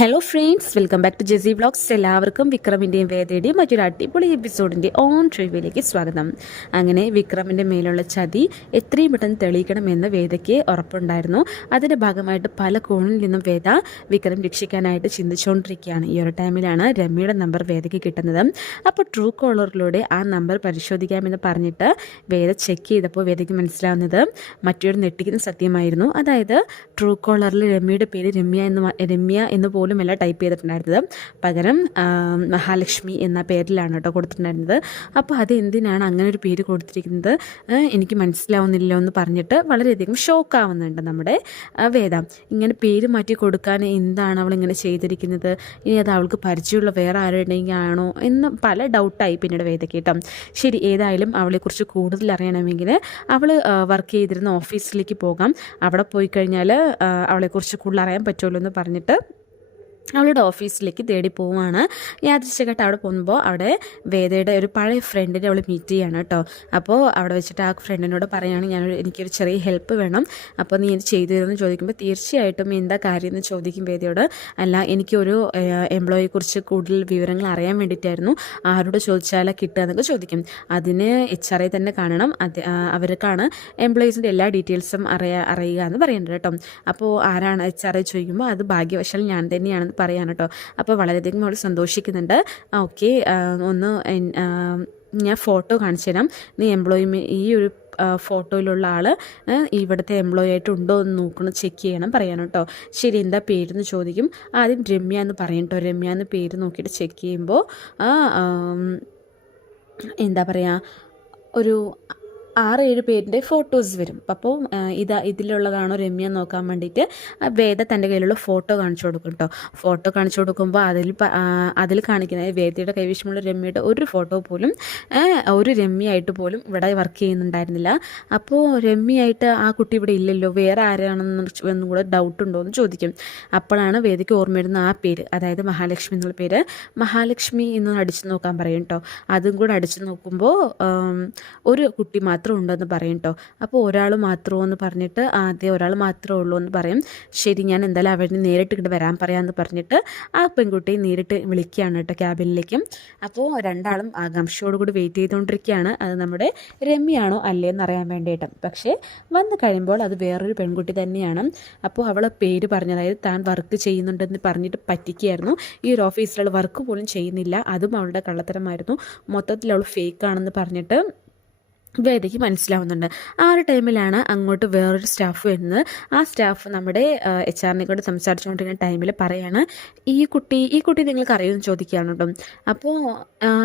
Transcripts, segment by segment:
Hello friends welcome back to J C vlogs എല്ലാവർക്കും വിക്രമിന്റെയും വേദയുടെയും മറ്റൊരു അടിപൊളി എപ്പിസോഡിന്റെ ഓൺ ട്രിവിലേക്ക് സ്വാഗതം. അങ്ങനെ വിക്രമിന്റെ മേലുള്ള ചതി എത്രയും പെട്ടെന്ന് തെളിയിക്കണമെന്ന് വേദയ്ക്ക് ഉറപ്പുണ്ടായിരുന്നു. അതിന്റെ ഭാഗമായിട്ട് പല കോണിൽ നിന്നും വേദ വിക്രം രക്ഷിക്കാനായിട്ട് ചിന്തിച്ചുകൊണ്ടിരിക്കുകയാണ്. ഈ ഒരു ടൈമിലാണ് രമ്യയുടെ നമ്പർ വേദയ്ക്ക് കിട്ടുന്നത്. അപ്പോൾ ട്രൂ കോളറിലൂടെ ആ നമ്പർ പരിശോധിക്കാമെന്ന് പറഞ്ഞിട്ട് വേദ ചെക്ക് ചെയ്തപ്പോൾ വേദയ്ക്ക് മനസ്സിലാവുന്നത് മറ്റൊരു നെട്ടിക്കുന്ന സത്യമായിരുന്നു. അതായത് ട്രൂ കോളറിൽ രമ്യയുടെ പേര് രമ്യ എന്ന് രമ്യ എന്ന് പോലുമല്ല ടൈപ്പ് ചെയ്തിട്ടുണ്ടായിരുന്നത്. പകരം മഹാലക്ഷ്മി എന്ന പേരിലാണ് കേട്ടോ കൊടുത്തിട്ടുണ്ടായിരുന്നത്. അപ്പോൾ അത് എന്തിനാണ് അങ്ങനെ ഒരു പേര് കൊടുത്തിരിക്കുന്നത്? എനിക്ക് മനസ്സിലാവുന്നില്ല എന്ന് പറഞ്ഞിട്ട് വളരെയധികം ഷോക്ക് ആവുന്നുണ്ട് നമ്മുടെ വേദ. ഇങ്ങനെ പേര് മാറ്റി കൊടുക്കാൻ എന്താണ് അവൾ ഇങ്ങനെ ചെയ്തിരിക്കുന്നത്? ഇനി അത് അവൾക്ക് പരിചയമുള്ള വേറെ ആരുടെയെങ്കിലും ആണോ എന്ന് പല ഡൗട്ടായി പിന്നീട് വേദ കേട്ടോ. ശരി ഏതായാലും അവളെക്കുറിച്ച് കൂടുതൽ അറിയണമെങ്കിൽ അവൾ വർക്ക് ചെയ്തിരുന്ന ഓഫീസിലേക്ക് പോകാം. അവിടെ പോയി കഴിഞ്ഞാൽ അവളെക്കുറിച്ച് കൂടുതൽ അറിയാൻ പറ്റുമല്ലോ എന്ന് പറഞ്ഞിട്ട് അവളുടെ ഓഫീസിലേക്ക് തേടി പോവുകയാണ് യാദൃശ്ചികമായിട്ട് അവിടെ പോകുമ്പോൾ അവിടെ വേദയുടെ ഒരു പഴയ ഫ്രണ്ടിനെ അവൾ മീറ്റ് ചെയ്യാണ് കേട്ടോ. അപ്പോൾ അവിടെ വെച്ചിട്ട് ആ ഫ്രണ്ടിനോട് പറയുകയാണ് ഞാൻ എനിക്കൊരു ചെറിയ ഹെൽപ്പ് വേണം. അപ്പോൾ നീ ഇത് ചെയ്തു തരുമെന്ന് ചോദിക്കുമ്പോൾ തീർച്ചയായിട്ടും എന്താ കാര്യം എന്ന് ചോദിക്കും വേദയോട്. അല്ല എനിക്കൊരു എംപ്ലോയിയെക്കുറിച്ച് കൂടുതൽ വിവരങ്ങൾ അറിയാൻ വേണ്ടിയിട്ടായിരുന്നു. ആരോട് ചോദിച്ചാലാ കിട്ടുക എന്നൊക്കെ ചോദിക്കും. അതിന് എച്ച് ആർ ഐ തന്നെ കാണണം. അത് അവർക്കാണ് എംപ്ലോയീസിന്റെ എല്ലാ ഡീറ്റെയിൽസും അറിയാ അറിയുക എന്ന് പറയേണ്ടത് കേട്ടോ. അപ്പോൾ ആരാണ് എച്ച് ആർ ഐ ചോദിക്കുമ്പോൾ അത് ഭാഗ്യവശാൽ ഞാൻ തന്നെയാണെന്ന് പറയാൻ കേട്ടോ. അപ്പോൾ വളരെയധികം അവൾ സന്തോഷിക്കുന്നുണ്ട്. ഓക്കെ. ഒന്ന് ഞാൻ ഫോട്ടോ കാണിച്ചു തരാം. നീ എംപ്ലോയി ഈ ഒരു ഫോട്ടോയിലുള്ള ആൾ ഇവിടുത്തെ എംപ്ലോയി ആയിട്ട് ഉണ്ടോ എന്ന് നോക്കണം ചെക്ക് ചെയ്യണം പറയാൻ കേട്ടോ. ശരി എന്താ പേരെന്ന് ചോദിക്കും. ആദ്യം രമ്യ എന്ന് പറയും കേട്ടോ. രമ്യ എന്ന് പേര് നോക്കിയിട്ട് ചെക്ക് ചെയ്യുമ്പോൾ എന്താ പറയുക ഒരു ആറ് ഏഴ് പേരിന്റെ ഫോട്ടോസ് വരും. അപ്പോൾ ഇതാ ഇതിലുള്ളതാണോ രമ്യ നോക്കാൻ വേണ്ടിയിട്ട് വേദ തന്റെ കയ്യിലുള്ള ഫോട്ടോ കാണിച്ചു കൊടുക്കും കേട്ടോ ഫോട്ടോ കാണിച്ചു കൊടുക്കുമ്പോൾ അതിൽ അതിൽ കാണിക്കുന്ന വേദയുടെ കൈവശമുള്ള രമ്യയുടെ ഒരു ഫോട്ടോ പോലും ഒരു രമ്യയായിട്ട് പോലും ഇവിടെ വർക്ക് ചെയ്യുന്നുണ്ടായിരുന്നില്ല. അപ്പോൾ രമ്യയായിട്ട് ആ കുട്ടി ഇവിടെ ഇല്ലല്ലോ വേറെ ആരാണെന്ന് എന്നും കൂടെ ഡൗട്ട് ഉണ്ടോ എന്ന് ചോദിക്കും. അപ്പോഴാണ് വേദയ്ക്ക് ഓർമ്മ വരുന്ന ആ പേര് അതായത് മഹാലക്ഷ്മി എന്നുള്ള പേര്. മഹാലക്ഷ്മി എന്ന് അടിച്ചു നോക്കാൻ പറയും കേട്ടോ അതും കൂടെ അടിച്ചു നോക്കുമ്പോൾ ഒരു കുട്ടി മാത്രം ഉണ്ടെന്ന് പറയും കേട്ടോ അപ്പോൾ ഒരാൾ മാത്രമോ എന്ന് പറഞ്ഞിട്ട് ആദ്യം ഒരാൾ മാത്രമേ ഉള്ളൂ എന്ന് പറയും. ശരി ഞാൻ എന്തായാലും അവരിന് നേരിട്ട് ഇങ്ങോട്ട് വരാൻ പറയാമെന്ന് പറഞ്ഞിട്ട് ആ പെൺകുട്ടി നേരിട്ട് വിളിക്കുകയാണ് കേട്ടോ ക്യാബിനിലേക്കും. അപ്പോൾ രണ്ടാളും ആകാംക്ഷയോടുകൂടി വെയിറ്റ് ചെയ്തുകൊണ്ടിരിക്കുകയാണ് അത് നമ്മുടെ രമ്യാണോ അല്ലേന്ന് അറിയാൻ വേണ്ടിയിട്ട്. പക്ഷേ വന്നു കഴിയുമ്പോൾ അത് വേറൊരു പെൺകുട്ടി തന്നെയാണ്. അപ്പോൾ അവളെ പേര് പറഞ്ഞു അതായത് താൻ വർക്ക് ചെയ്യുന്നുണ്ടെന്ന് പറഞ്ഞിട്ട് പറ്റിക്കുകയായിരുന്നു. ഈ ഒരു ഓഫീസിലുള്ള വർക്ക് പോലും ചെയ്യുന്നില്ല. അതും അവളുടെ കള്ളത്തരമായിരുന്നു. മൊത്തത്തിൽ അവൾ ഫേക്ക് ആണെന്ന് പറഞ്ഞിട്ട് വേദയ്ക്ക് മനസ്സിലാവുന്നുണ്ട്. ആ ഒരു ടൈമിലാണ് അങ്ങോട്ട് വേറൊരു സ്റ്റാഫ് വരുന്നത്. ആ സ്റ്റാഫ് നമ്മുടെ എച്ച് ആറിനെ കൊണ്ട് സംസാരിച്ചുകൊണ്ടിരിക്കുന്ന ടൈമിൽ പറയാണ് ഈ കുട്ടി ഈ കുട്ടി നിങ്ങൾക്ക് അറിയുമെന്ന് ചോദിക്കുകയാണ് കേട്ടോ അപ്പോൾ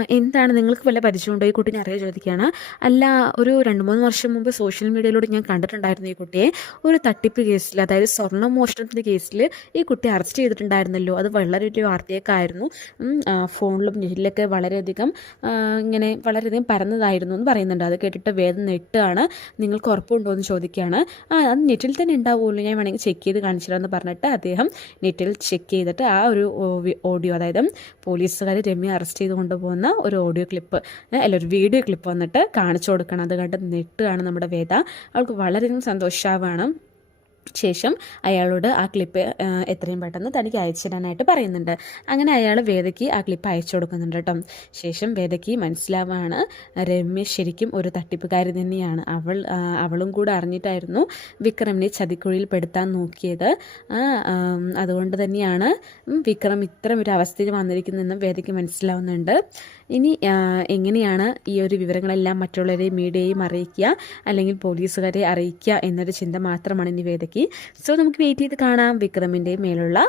എന്താണ് നിങ്ങൾക്ക് വല്ല പരിചയമുണ്ടോ? ഈ കുട്ടിനെ അറിയാൻ ചോദിക്കുകയാണ്. അല്ല ഒരു രണ്ട് മൂന്ന് വർഷം മുമ്പ് സോഷ്യൽ മീഡിയയിലൂടെ ഞാൻ കണ്ടിട്ടുണ്ടായിരുന്നു ഈ കുട്ടിയെ. ഒരു തട്ടിപ്പ് കേസിൽ അതായത് സ്വർണ മോഷണത്തിന്റെ കേസിൽ ഈ കുട്ടി അറസ്റ്റ് ചെയ്തിട്ടുണ്ടായിരുന്നല്ലോ. അത് വളരെ ഒരു വാർത്തയൊക്കെ ആയിരുന്നു ഫോണിലും നെറ്റിലൊക്കെ വളരെയധികം ഇങ്ങനെ വളരെയധികം പരന്നതായിരുന്നു എന്ന് പറയുന്നുണ്ട്. അത് കേട്ടിട്ട് വേദന നെട്ടാണ്. നിങ്ങൾക്ക് ഉറപ്പുണ്ടോ എന്ന് ചോദിക്കുകയാണ്. ആ അത് നെറ്റിൽ തന്നെ ഉണ്ടാവുമല്ലോ. ഞാൻ വേണമെങ്കിൽ ചെക്ക് ചെയ്ത് കാണിച്ചിരാമെന്ന് പറഞ്ഞിട്ട് അദ്ദേഹം നെറ്റിൽ ചെക്ക് ചെയ്തിട്ട് ആ ഒരു ഓഡിയോ അതായത് പോലീസുകാർ രമ്യ അറസ്റ്റ് ചെയ്ത് കൊണ്ടുപോകുന്ന ഒരു ഓഡിയോ ക്ലിപ്പ് അല്ല ഒരു വീഡിയോ ക്ലിപ്പ് വന്നിട്ട് കാണിച്ചു കൊടുക്കണം. അത് കണ്ട് നെട്ടുകയാണ് നമ്മുടെ വേദ അവൾക്ക് വളരെയധികം സന്തോഷാവാണ്. ശേഷം അയാളോട് ആ ക്ലിപ്പ് എത്രയും പെട്ടെന്ന് തനിക്ക് അയച്ചു തരാനായിട്ട് പറയുന്നുണ്ട്. അങ്ങനെ അയാൾ വേദയ്ക്ക് ആ ക്ലിപ്പ് അയച്ചു കൊടുക്കുന്നുണ്ട് കേട്ടോ. ശേഷം വേദയ്ക്ക് മനസ്സിലാവാണ് രമ്യ ശരിക്കും ഒരു തട്ടിപ്പുകാരി തന്നെയാണ്. അവൾ അവളും കൂടെ അറിഞ്ഞിട്ടായിരുന്നു വിക്രമിനെ ചതിക്കുഴിയിൽ പെടുത്താൻ നോക്കിയത്. അതുകൊണ്ട് തന്നെയാണ് വിക്രം ഇത്തരം ഒരു അവസ്ഥയിൽ വന്നിരിക്കുന്നതെന്നും വേദയ്ക്ക് മനസ്സിലാവുന്നുണ്ട്. ഇനി എങ്ങനെയാണ് ഈ ഒരു വിവരങ്ങളെല്ലാം മറ്റുള്ളവരെയും മീഡിയയും അറിയിക്കുക അല്ലെങ്കിൽ പോലീസുകാരെ അറിയിക്കുക എന്നൊരു ചിന്ത മാത്രമാണ് ഇനി വേദയ്ക്ക് സോ നമുക്ക് വെയിറ്റ് ചെയ്ത് കാണാം വിക്രമിന്റെ മേലുള്ള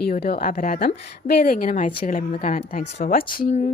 ഈ ഒരു അപരാധം. വേറെ എങ്ങനെ മായച്ചു കളയുമെന്ന് കാണാൻ. Thanks for watching